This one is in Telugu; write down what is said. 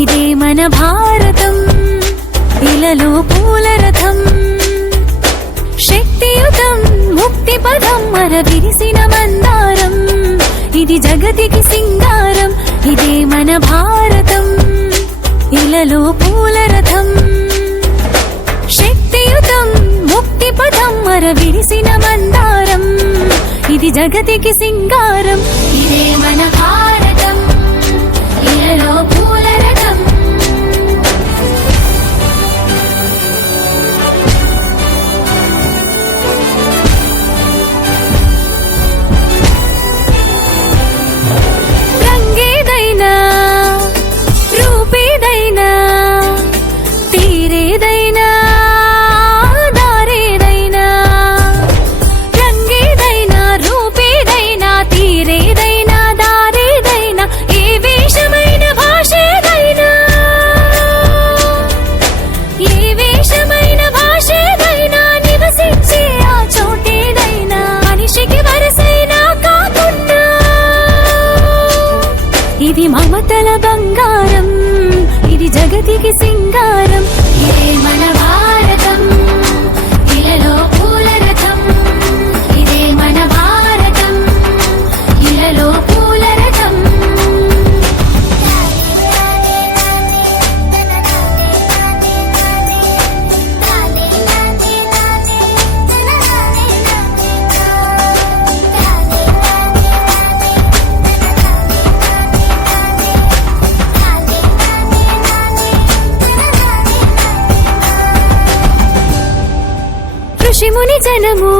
ఇదే మన భారతం, ఇలలో పూల రథం, శక్తియుతం ముక్తి పదం మర విరిసిన మందారం, ఇది జగతికి సింగారం. ఇదే మన భారతం, ఇలలో పూల రథం, శక్తియుతం ముక్తి పదం మర విరిసిన మందారం, ఇది జగతికి సింగారం. ఇదే మన భారతం, ఇలలో పూల రథం. రంగేదైనా రూపేదైనా తీరేదైనా దారేదైనా, రంగేదైనా రూపేదైనా తీరేదైనా దారేదైనా, ఏ వేషమైన భాషేదైనా, ఏ వేషమైన భాషేదైనా, నివసించే ఆ చోటేదైనా, మనిషికి వరసైనా కాకున్నా, ఇది మమతల బంగారం, ఇది జగతికి సింగారం. ఇదే మన భారతం, ఇలలో పూల రథం, ఇదే మన భారతం, ఇలలో పూల రథం. ఋషిముని జనము